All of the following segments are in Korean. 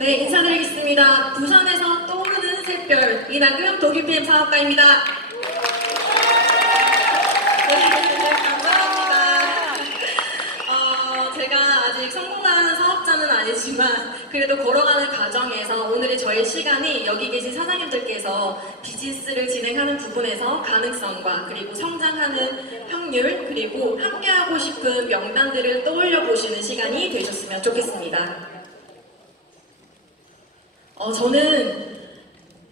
네, 인사드리겠습니다. 부산에서 떠오르는 샛별, 이낙은 독일 PM 사업가입니다. 네, 감사합니다. 제가 아직 성공한 사업자는 아니지만 그래도 걸어가는 과정에서 오늘의 저의 시간이 여기 계신 사장님들께서 비즈니스를 진행하는 부분에서 가능성과 그리고 성장하는 확률 그리고 함께하고 싶은 명단들을 떠올려 보시는 시간이 되셨으면 좋겠습니다. 저는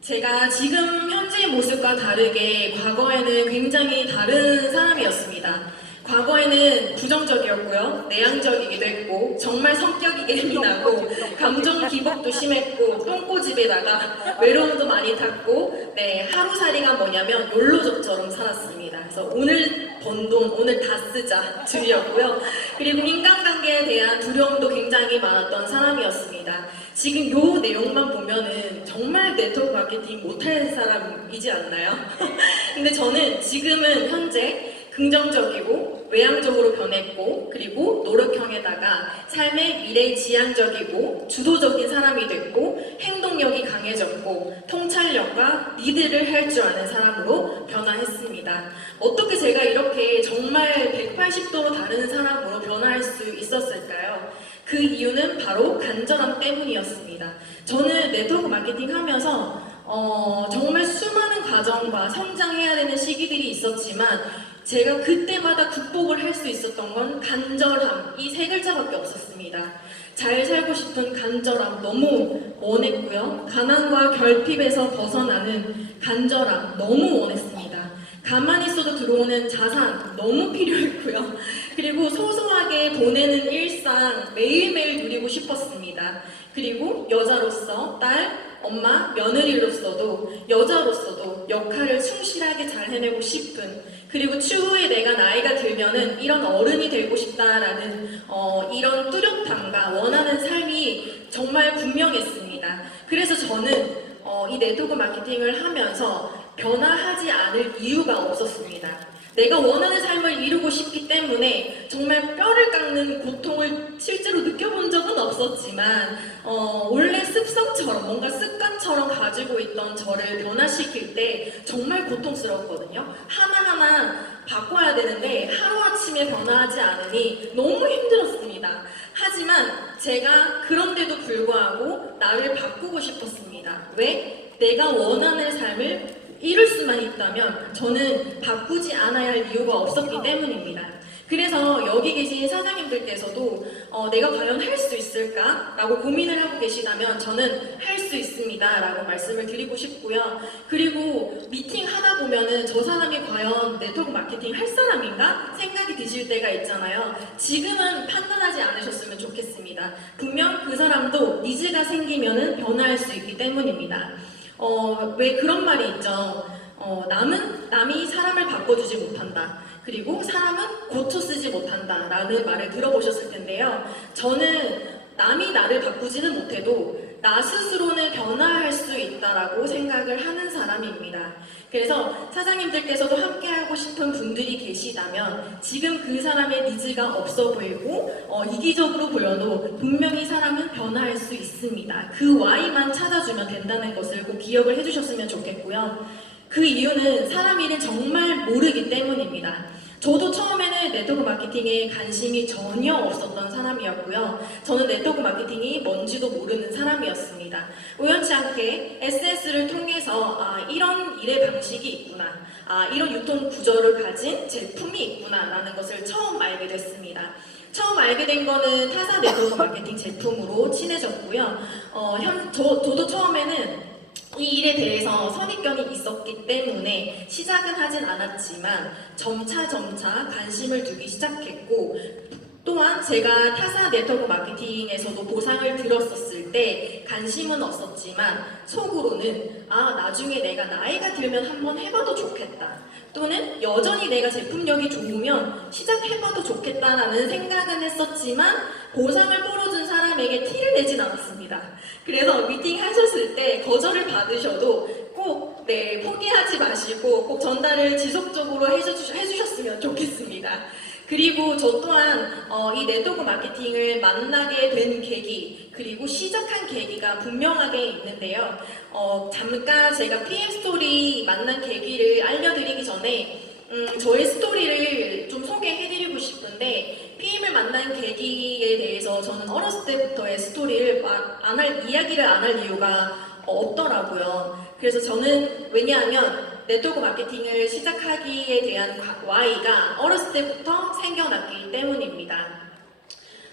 제가 지금 현재의 모습과 다르게 과거에는 굉장히 다른 사람이었습니다. 과거에는 부정적이었고요, 내향적이기도 했고, 정말 성격이 예민하고, 감정 기복도 심했고, 똥꼬집에다가 외로움도 많이 탔고, 네, 하루살이가 뭐냐면 욜로족처럼 살았습니다. 그래서 오늘 번 돈 오늘 다 쓰자 주의였고요. 그리고 인간관계에 대한 두려움도 굉장히 많았던 사람이었습니다. 지금 요 내용만 보면은 정말 네트워크 마케팅 못할 사람이지 않나요? 근데 저는 지금은 현재 긍정적이고 외향적으로 변했고 그리고 노력형에다가 삶의 미래지향적이고 주도적인 사람이 됐고 행동력이 강해졌고 통찰력과 리드를 할 줄 아는 사람으로 변화했습니다. 어떻게 제가 이렇게 정말 180도로 다른 사람으로 변화할 수 있었을까요? 그 이유는 바로 간절함 때문이었습니다. 저는 네트워크 마케팅 하면서 정말 수많은 과정과 성장해야 되는 시기들이 있었지만 제가 그때마다 극복을 할 수 있었던 건 간절함, 이 세 글자밖에 없었습니다. 잘 살고 싶은 간절함 너무 원했고요. 가난과 결핍에서 벗어나는 간절함 너무 원했습니다. 가만히 있어도 들어오는 자산 너무 필요했고요. 그리고 소소하게 보내는 일상 매일매일 누리고 싶었습니다. 그리고 여자로서 딸, 엄마, 며느리로서도 여자로서도 역할을 충실하게 잘 해내고 싶은 그리고 추후에 내가 나이가 들면은 이런 어른이 되고 싶다라는 이런 뚜렷함과 원하는 삶이 정말 분명했습니다. 그래서 저는 이 네트워크 마케팅을 하면서 변화하지 않을 이유가 없었습니다. 내가 원하는 삶을 이루고 싶기 때문에 정말 뼈를 깎는 고통을 실제로 느껴본 적은 없었지만 원래 습성처럼 뭔가 습관처럼 가지고 있던 저를 변화시킬 때 정말 고통스러웠거든요. 하나하나 바꿔야 되는데 하루아침에 변화하지 않으니 너무 힘들었습니다. 하지만 제가 그런데도 불구하고 나를 바꾸고 싶었습니다. 왜? 내가 원하는 삶을 이룰 수만 있다면 저는 바꾸지 않아야 할 이유가 없었기 때문입니다. 그래서 여기 계신 사장님들께서도 내가 과연 할 수 있을까? 라고 고민을 하고 계시다면 저는 할 수 있습니다 라고 말씀을 드리고 싶고요. 그리고 미팅 하다 보면은 저 사람이 과연 네트워크 마케팅 할 사람인가? 생각이 드실 때가 있잖아요. 지금은 판단하지 않으셨으면 좋겠습니다. 분명 그 사람도 니즈가 생기면은 변화할 수 있기 때문입니다. 왜 그런 말이 있죠. 남이 사람을 바꿔주지 못한다. 그리고 사람은 고쳐 쓰지 못한다. 라는 말을 들어보셨을 텐데요. 저는 남이 나를 바꾸지는 못해도 나 스스로는 변화할 수 있다라고 생각을 하는 사람입니다. 그래서 사장님들께서도 함께하고 싶은 분들이 계시다면 지금 그 사람의 니즈가 없어 보이고 이기적으로 보여도 분명히 사람은 변화할 수 있습니다. 그 Y만 찾아주면 된다는 것을 꼭 기억을 해주셨으면 좋겠고요. 그 이유는 사람 일은 정말 모르기 때문입니다. 저도 처음에는 네트워크 마케팅에 관심이 전혀 없었던 사람이었고요. 저는 네트워크 마케팅이 뭔지도 모르는 사람이었습니다. 우연치 않게 SNS를 통해서 이런 일의 방식이 있구나, 이런 유통 구조를 가진 제품이 있구나 라는 것을 처음 알게 됐습니다. 처음 알게 된 거는 타사 네트워크 마케팅 제품으로 친해졌고요. 저도 처음에는 이 일에 대해서 선입견이 있었기 때문에 시작은 하진 않았지만 점차 관심을 두기 시작했고 또한 제가 타사 네트워크 마케팅에서도 보상을 들었었을 때 관심은 없었지만 속으로는 나중에 내가 나이가 들면 한번 해봐도 좋겠다 또는 여전히 내가 제품력이 좋으면 시작해봐도 좋겠다라는 생각은 했었지만 보상을 벌어준 사람에게 티를 내진 않았습니다. 그래서 미팅 하셨을 때 거절을 받으셔도 꼭 포기하지 마시고 꼭 전달을 지속적으로 해주셨으면 좋겠습니다. 그리고 저 또한 이 네트워크 마케팅을 만나게 된 계기, 그리고 시작한 계기가 분명하게 있는데요. 잠깐 제가 PM 스토리 만난 계기를 알려드리기 전에 저의 스토리를 좀 소개해드리고 싶은데, PM을 만난 계기에 대해서 저는 어렸을 때부터의 스토리를 이야기를 안 할 이유가 없더라고요. 그래서 저는 왜냐하면 네트워크 마케팅을 시작하기에 대한 Y가 어렸을 때부터 생겨났기 때문입니다.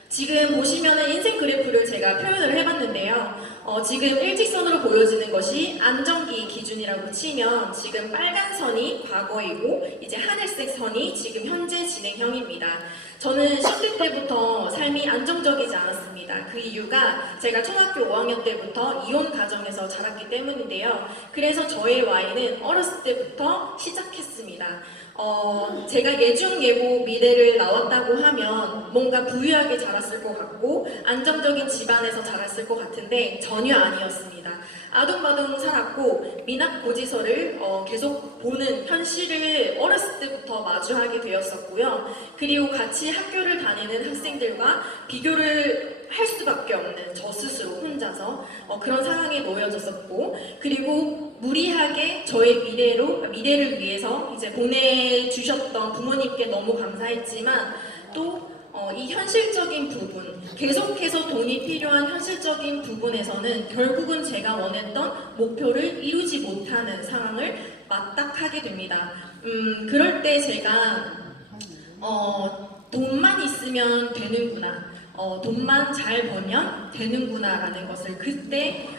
지금 보시면은 인생 그래프를 제가 표현을 해봤는데요. 지금 일직선으로 보여지는 것이 안정기 기준이라고 치면 지금 빨간 선이 과거이고 이제 하늘색 선이 지금 현재 진행형입니다. 저는 10대 때부터 삶이 안정적이지 않았습니다. 그 이유가 제가 초등학교 5학년 때부터 이혼 가정에서 자랐기 때문인데요. 그래서 저의 Y는 어렸을 때부터 시작했습니다. 제가 예중 예고 미대를 나왔다고 하면 뭔가 부유하게 자랐을 것 같고 안정적인 집안에서 자랐을 것 같은데 전혀 아니었습니다. 아둥바둥 살았고 미납 고지서를 계속 보는 현실을 어렸을 때부터 마주하게 되었었고요. 그리고 같이 학교를 다니는 학생들과 비교를 할 수밖에 없는 저 스스로 혼자서 그런 상황에 놓여졌었고, 그리고 무리하게 저의 미래를 위해서 이제 보내주셨던 부모님께 너무 감사했지만 또 이 현실적인 부분, 계속해서 돈이 필요한 현실적인 부분에서는 결국은 제가 원했던 목표를 이루지 못하는 상황을 맞닥하게 됩니다. 그럴 때 제가 돈만 있으면 되는구나, 돈만 잘 벌면 되는구나 라는 것을 그때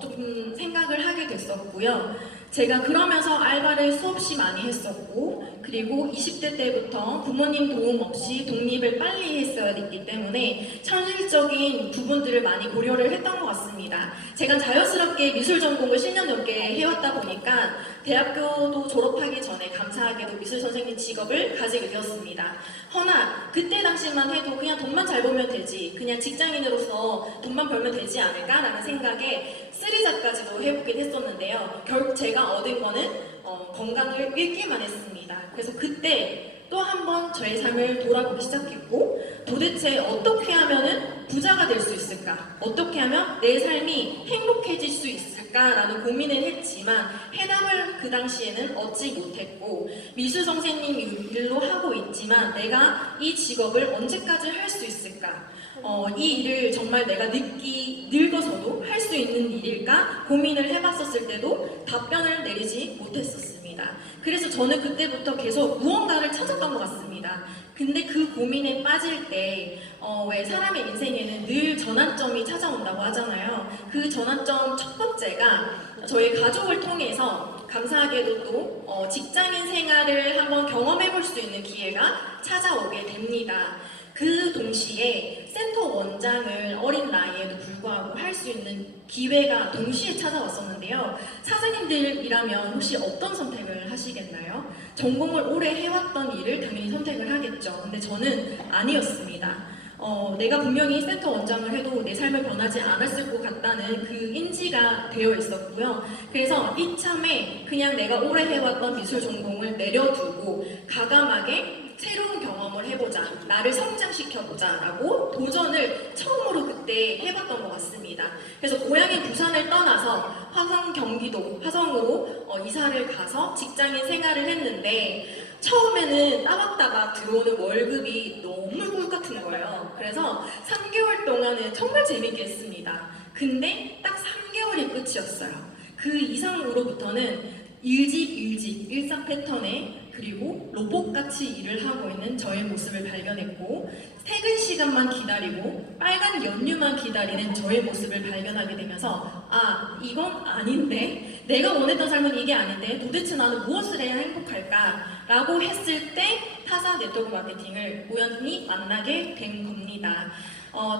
조금 생각을 하게 됐었고요. 제가 그러면서 알바를 수없이 많이 했었고, 그리고 20대 때부터 부모님 도움 없이 독립을 빨리 했어야 됐기 때문에 현실적인 부분들을 많이 고려를 했던 것 같습니다. 제가 자연스럽게 미술 전공을 10년 넘게 해왔다 보니까 대학교도 졸업하기 전에 감사하게도 미술 선생님 직업을 가지게 되었습니다. 허나 그때 당시만 해도 그냥 돈만 잘 벌면 되지, 그냥 직장인으로서 돈만 벌면 되지 않을까라는 생각에 쓰리잡까지도 해보긴 했었는데요. 결국 제가 얻은 거는 건강을 잃기만 했습니다. 그래서 그때 또 한 번 저의 삶을 돌아보기 시작했고, 도대체 어떻게 하면은 부자가 될 수 있을까? 어떻게 하면 내 삶이 행복해질 수 있을까라는 고민을 했지만 해답을 그 당시에는 얻지 못했고, 미술 선생님 일로 하고 있지만 내가 이 직업을 언제까지 할 수 있을까? 이 일을 정말 내가 늙어서도 할 수 있는 일일까? 고민을 해봤었을 때도 답변을 내리지 못했었습니다. 그래서 저는 그때부터 계속 무언가를 찾았던 것 같습니다. 근데 그 고민에 빠질 때 왜 사람의 인생에는 늘 전환점이 찾아온다고 하잖아요. 그 전환점 첫 번째가 저희 가족을 통해서 감사하게도 또 직장인 생활을 한번 경험해 볼 수 있는 기회가 찾아오게 됩니다. 그 동시에 센터 원장을 어린 나이에도 불구하고 할 수 있는 기회가 동시에 찾아왔었는데요. 사장님들이라면 혹시 어떤 선택을 하시겠나요? 전공을 오래 해왔던 일을 당연히 선택을 하겠죠. 근데 저는 아니었습니다. 내가 분명히 센터 원장을 해도 내 삶을 변하지 않았을 것 같다는 그 인지가 되어 있었고요. 그래서 이참에 그냥 내가 오래 해왔던 미술 전공을 내려두고 가감하게 새로운 경험을 해보자, 나를 성장시켜보자 라고 도전을 처음으로 그때 해봤던 것 같습니다. 그래서 고향인 부산을 떠나서 화성으로 이사를 가서 직장인 생활을 했는데, 처음에는 따박따박 들어오는 월급이 너무 꿀 같은 거예요. 그래서 3개월 동안은 정말 재밌게 했습니다. 근데 딱 3개월이 끝이었어요. 그 이상으로부터는 일상 패턴에, 그리고 로봇같이 일을 하고 있는 저의 모습을 발견했고, 퇴근 시간만 기다리고 빨간 연휴만 기다리는 저의 모습을 발견하게 되면서 이건 아닌데, 내가 원했던 삶은 이게 아닌데 도대체 나는 무엇을 해야 행복할까? 라고 했을 때 타사 네트워크 마케팅을 우연히 만나게 된 겁니다.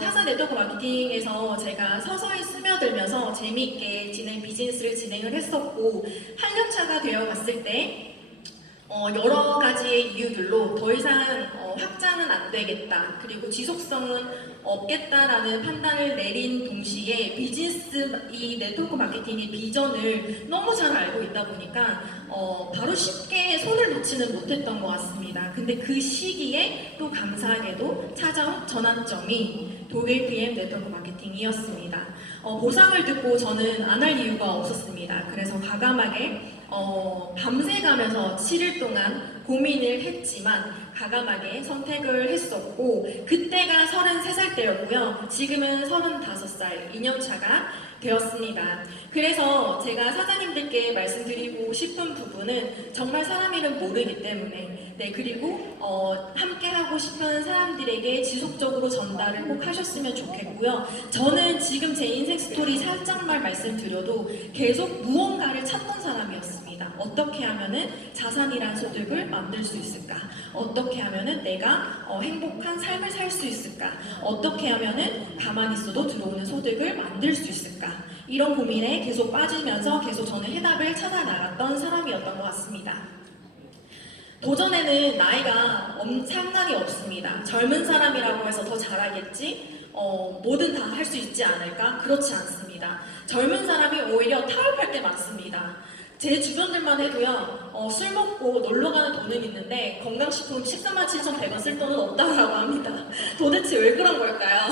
타사 네트워크 마케팅에서 제가 서서히 스며들면서 재미있게 비즈니스를 진행을 했었고, 8년차가 되어 갔을 때 여러 가지의 이유들로 더 이상 확장은 안 되겠다. 그리고 지속성은 없겠다라는 판단을 내린 동시에 비즈니스 이 네트워크 마케팅의 비전을 너무 잘 알고 있다 보니까 바로 쉽게 손을 놓지는 못했던 것 같습니다. 근데 그 시기에 또 감사하게도 찾아온 전환점이 독일 PM 네트워크 마케팅이었습니다. 보상을 듣고 저는 안 할 이유가 없었습니다. 그래서 과감하게 밤새 가면서 7일 동안 고민을 했지만 과감하게 선택을 했었고 그때가 33살 때였고요. 지금은 35살 2년차가 되었습니다. 그래서 제가 사장님들께 말씀드리고 싶은 부분은 정말 사람 이름 모르기 때문에 그리고 함께 하고 싶은 사람들에게 지속적으로 전달을 꼭 하셨으면 좋겠고요. 저는 지금 제 인생 스토리 살짝만 말씀드려도 계속 무언가를 찾던 사람이었습니다. 어떻게 하면은 자산이란 소득을 만들 수 있을까? 어떻게 하면은 내가 행복한 삶을 살 수 있을까? 어떻게 하면은 가만히 있어도 들어오는 소득을 만들 수 있을까? 이런 고민에 계속 빠지면서 계속 저는 해답을 찾아 나갔던 사람이었던 것 같습니다. 도전에는 나이가 상관이 없습니다. 젊은 사람이라고 해서 더 잘하겠지? 뭐든 다 할 수 있지 않을까? 그렇지 않습니다. 젊은 사람이 오히려 타협할 때 많습니다. 제 주변들만 해도요, 술 먹고 놀러 가는 돈은 있는데 건강식품 137,100원 쓸 돈은 없다고 합니다. 도대체 왜 그런 걸까요?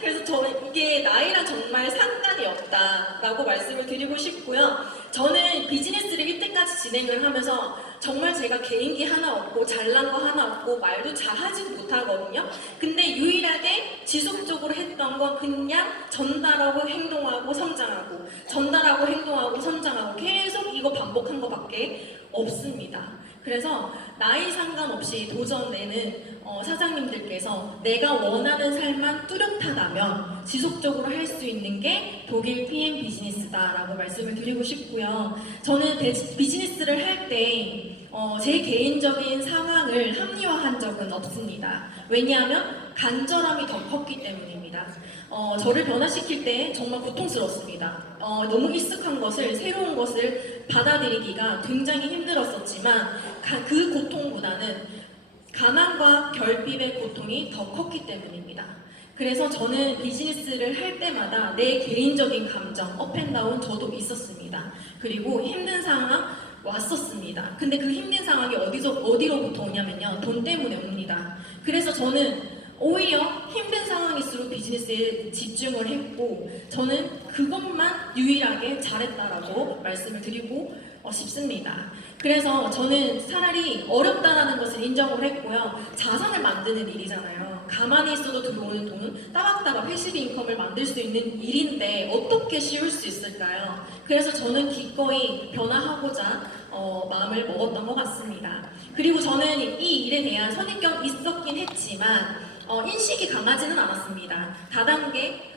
그래서 이게 나이랑 정말 상관이 없다라고 말씀을 드리고 싶고요. 저는 비즈니스를 이때까지 진행을 하면서 정말 제가 개인기 하나 없고 잘난 거 하나 없고 말도 잘하지도 못하거든요. 근데 유일하게 지속적으로 했던 건 그냥 전달하고 행동하고 성장하고 전달하고 행동하고 성장하고 계속 이거 반복한 것밖에 없습니다. 그래서 나이 상관없이 도전에는 사장님들께서 내가 원하는 삶만 뚜렷하다면 지속적으로 할 수 있는 게 독일 PM 비즈니스다라고 말씀을 드리고 싶고요. 저는 비즈니스를 할 때 제 개인적인 상황을 합리화한 적은 없습니다. 왜냐하면 간절함이 더 컸기 때문입니다. 저를 변화시킬 때 정말 고통스러웠습니다. 너무 익숙한 것을, 새로운 것을 받아들이기가 굉장히 힘들었었지만 그 고통보다는 가난과 결핍의 고통이 더 컸기 때문입니다. 그래서 저는 비즈니스를 할 때마다 내 개인적인 감정, 업앤다운 저도 있었습니다. 그리고 힘든 상황 왔었습니다. 근데 그 힘든 상황이 어디로부터 오냐면요. 돈 때문에 옵니다. 그래서 저는 오히려 힘든 상황일수록 비즈니스에 집중을 했고 저는 그것만 유일하게 잘했다라고 말씀을 드리고 싶습니다. 그래서 저는 차라리 어렵다라는 것을 인정을 했고요. 자산을 만드는 일이잖아요. 가만히 있어도 들어오는 돈은 따박따박 패시브 인컴을 만들 수 있는 일인데 어떻게 쉬울 수 있을까요? 그래서 저는 기꺼이 변화하고자 마음을 먹었던 것 같습니다. 그리고 저는 이 일에 대한 선입견이 있었긴 했지만 인식이 강하지는 않았습니다. 다단계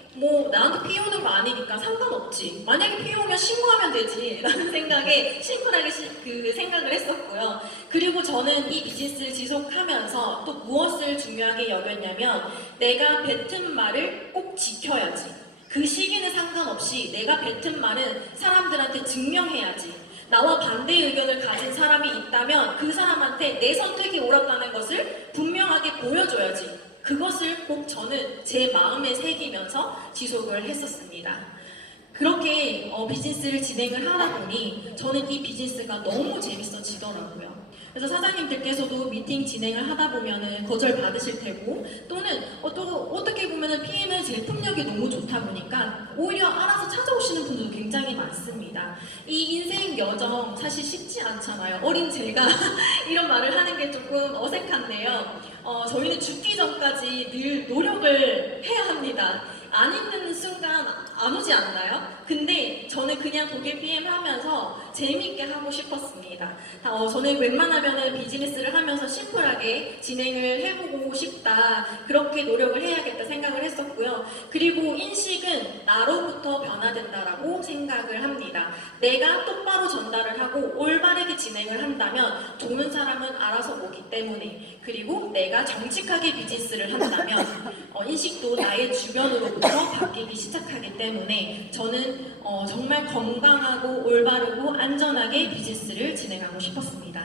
나한테 피 오는 거 아니니까 상관없지. 만약에 피 오면 신고하면 되지. 라는 생각에 심플하게 그 생각을 했었고요. 그리고 저는 이 비즈니스를 지속하면서 또 무엇을 중요하게 여겼냐면 내가 뱉은 말을 꼭 지켜야지. 그 시기는 상관없이 내가 뱉은 말은 사람들한테 증명해야지. 나와 반대 의견을 가진 사람이 있다면 그 사람한테 내 선택이 옳았다는 것을 분명하게 보여줘야지. 그것을 꼭 저는 제 마음에 새기면서 지속을 했었습니다. 그렇게 비즈니스를 진행을 하다 보니 저는 이 비즈니스가 너무 재밌어지더라고요. 그래서 사장님들께서도 미팅 진행을 하다 보면은 거절 받으실 테고 또는 어떻게 보면은 PM의 제품력이 너무 좋다 보니까 오히려 알아서 찾아오시는 분들도 굉장히 많습니다. 이 인생 여정 사실 쉽지 않잖아요. 어린 제가 이런 말을 하는 게 조금 어색한데요. 저희는 죽기 전까지 늘 노력을 해야 합니다. 안 있는 순간 안 오지 않나요? 근데 저는 그냥 독일 PM 하면서 재밌게 하고 싶었습니다. 저는 웬만하면 비즈니스를 하면서 심플하게 진행을 해보고 싶다. 그렇게 노력을 해야겠다 생각을 했었고요. 그리고 인식은 나로부터 변화된다라고 생각을 합니다. 내가 똑바로 전달을 하고 올바르게 진행을 한다면 좋은 사람은 알아서 오기 때문에 그리고 내가 정직하게 비즈니스를 한다면 인식도 나의 주변으로부터 바뀌기 시작하기 때문에 저는 정말 건강하고 올바르고 안전하게 비즈니스를 진행하고 싶었습니다.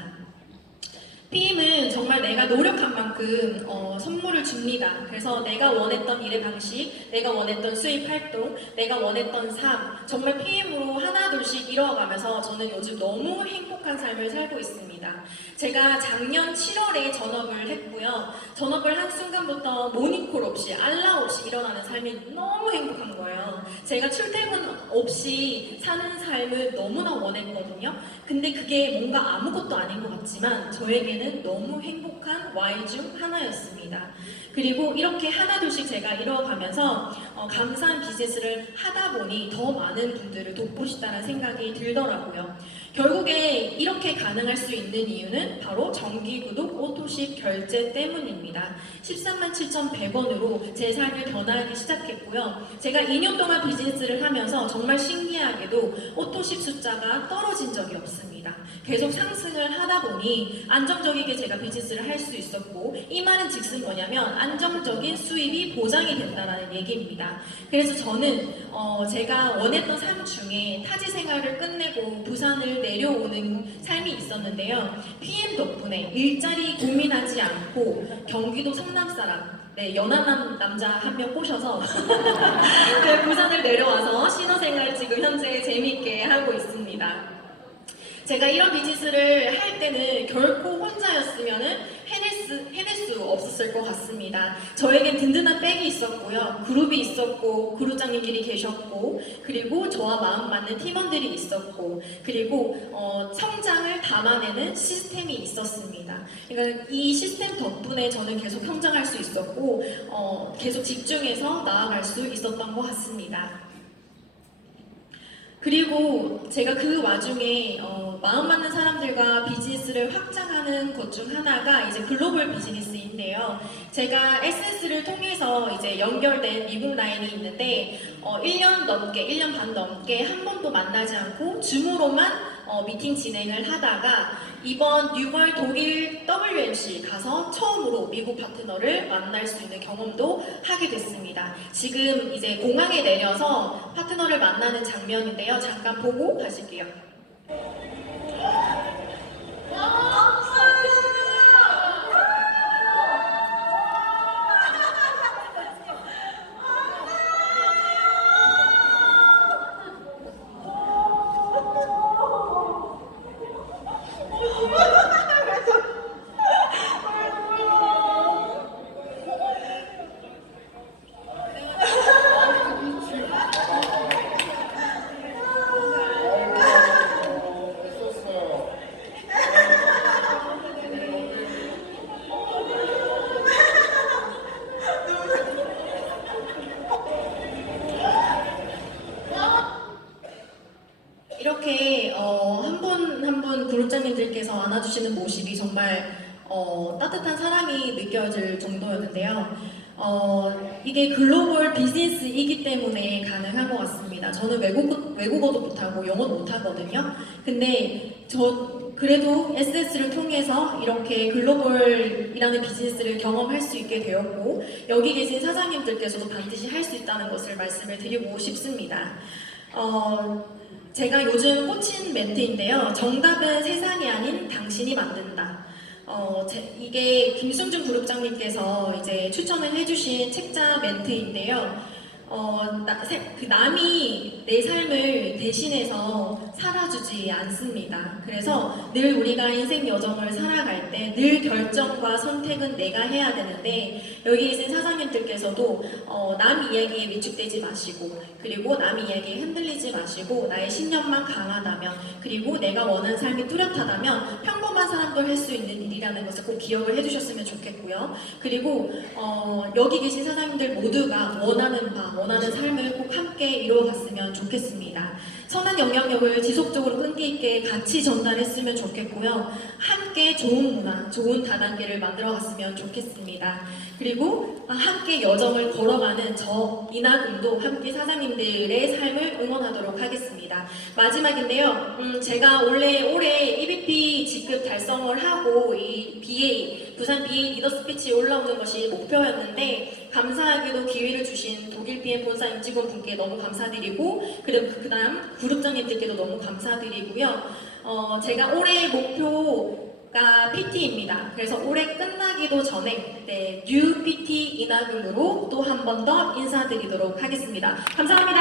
PM은 정말 내가 노력한 만큼 선물을 줍니다. 그래서 내가 원했던 일의 방식, 내가 원했던 수입 활동, 내가 원했던 삶, 정말 PM으로 하나둘씩 이뤄가면서 저는 요즘 너무 행복한 삶을 살고 있습니다. 제가 작년 7월에 전업을 했고요. 전업을 한 순간부터 모닝콜 없이, 알람 없이 일어나는 삶이 너무 행복한 거예요. 제가 출퇴근 없이 사는 삶을 너무나 원했거든요. 근데 그게 뭔가 아무것도 아닌 것 같지만 저에게는 너무 행복한 Y 중 하나였습니다. 그리고 이렇게 하나둘씩 제가 이뤄가면서 감사한 비즈니스를 하다 보니 더 많은 분들을 돕고 싶다는 생각이 들더라고요. 결국에 이렇게 가능할 수 있는 이유는 바로 정기구독 오토십 결제 때문입니다. 13만 7,100원으로 제 삶을 변화하기 시작했고요. 제가 2년 동안 비즈니스를 하면서 정말 신기하게도 오토십 숫자가 떨어진 적이 없습니다. 계속 상승을 하다 보니 안정적이게 제가 비즈니스를 할 수 있었고, 이 말은 즉슨 뭐냐면 안정적인 수입이 보장이 된다는 얘기입니다. 그래서 저는 제가 원했던 삶 중에 타지 생활을 끝내고 부산을 내려오는 삶이 있었는데요. PM 덕분에 일자리 고민하지 않고 경기도 성남 사람, 네, 연하남 남자 한 명 꼬셔서 네, 부산을 내려와서 신혼생활 지금 현재 재미있게 하고 있습니다. 제가 이런 비즈니스를 할 때는 결코 혼자였으면은 해낼 수 없었을 것 같습니다. 저에겐 든든한 백이 있었고요. 그룹이 있었고, 그룹장님들이 계셨고, 그리고 저와 마음 맞는 팀원들이 있었고, 그리고 성장을 담아내는 시스템이 있었습니다. 그러니까 이 시스템 덕분에 저는 계속 성장할 수 있었고, 계속 집중해서 나아갈 수 있었던 것 같습니다. 그리고 제가 그 와중에 마음 맞는 사람들과 비즈니스를 확장하는 것 중 하나가 이제 글로벌 비즈니스인데요. 제가 SS를 통해서 이제 연결된 미국 라인이 있는데 1년 넘게, 1년 반 넘게 한 번도 만나지 않고 줌으로만 미팅 진행을 하다가 이번 6월 독일 WMC 가서 처음으로 미국 파트너를 만날 수 있는 경험도 하게 됐습니다. 지금 이제 공항에 내려서 파트너를 만나는 장면인데요. 잠깐 보고 가실게요. 이렇게 한 분 한 분 그룹장님들께서 안아주시는 모습이 정말 따뜻한 사랑이 느껴질 정도였는데요. 이게 글로벌 비즈니스이기 때문에 가능한 것 같습니다. 저는 외국어도 못하고 영어도 못하거든요. 근데 그래도 SS를 통해서 이렇게 글로벌이라는 비즈니스를 경험할 수 있게 되었고, 여기 계신 사장님들께서도 반드시 할 수 있다는 것을 말씀을 드리고 싶습니다. 제가 요즘 꽂힌 멘트인데요. 정답은 세상이 아닌 당신이 만든다. 이게 김순준 그룹장님께서 이제 추천을 해주신 책자 멘트인데요. 남이 내 삶을 대신해서 살아주지 않습니다. 그래서 늘 우리가 인생 여정을 살아갈 때 늘 결정과 선택은 내가 해야 되는데, 여기 계신 사장님들께서도 남 이야기에 위축되지 마시고, 그리고 남 이야기에 흔들리지 마시고, 나의 신념만 강하다면, 그리고 내가 원하는 삶이 뚜렷하다면 평범한 사람도 할 수 있는 일이라는 것을 꼭 기억을 해주셨으면 좋겠고요. 그리고 여기 계신 사장님들 모두가 원하는 삶을 꼭 함께 이루어갔으면 좋겠습니다. 선한 영향력을 지속적으로 끈기 있게 같이 전달했으면 좋겠고요. 함께 좋은 문화, 좋은 다단계를 만들어갔으면 좋겠습니다. 그리고 함께 여정을 걸어가는 저 이나금도 함께 사장님들의 삶을 응원하도록 하겠습니다. 마지막인데요. 제가 올해 EBP 직급 달성을 하고 이 BA, 부산 BA 리더 스피치에 올라오는 것이 목표였는데, 감사하게도 기회를 주신 독일 PM 본사 임직원분께 너무 감사드리고, 그리고 그다음 그룹장님들께도 너무 감사드리고요. 제가 올해 목표 가 PT입니다. 그래서 올해 끝나기도 전에 뉴 PT 이나금으로 또 한 번 더 인사드리도록 하겠습니다. 감사합니다.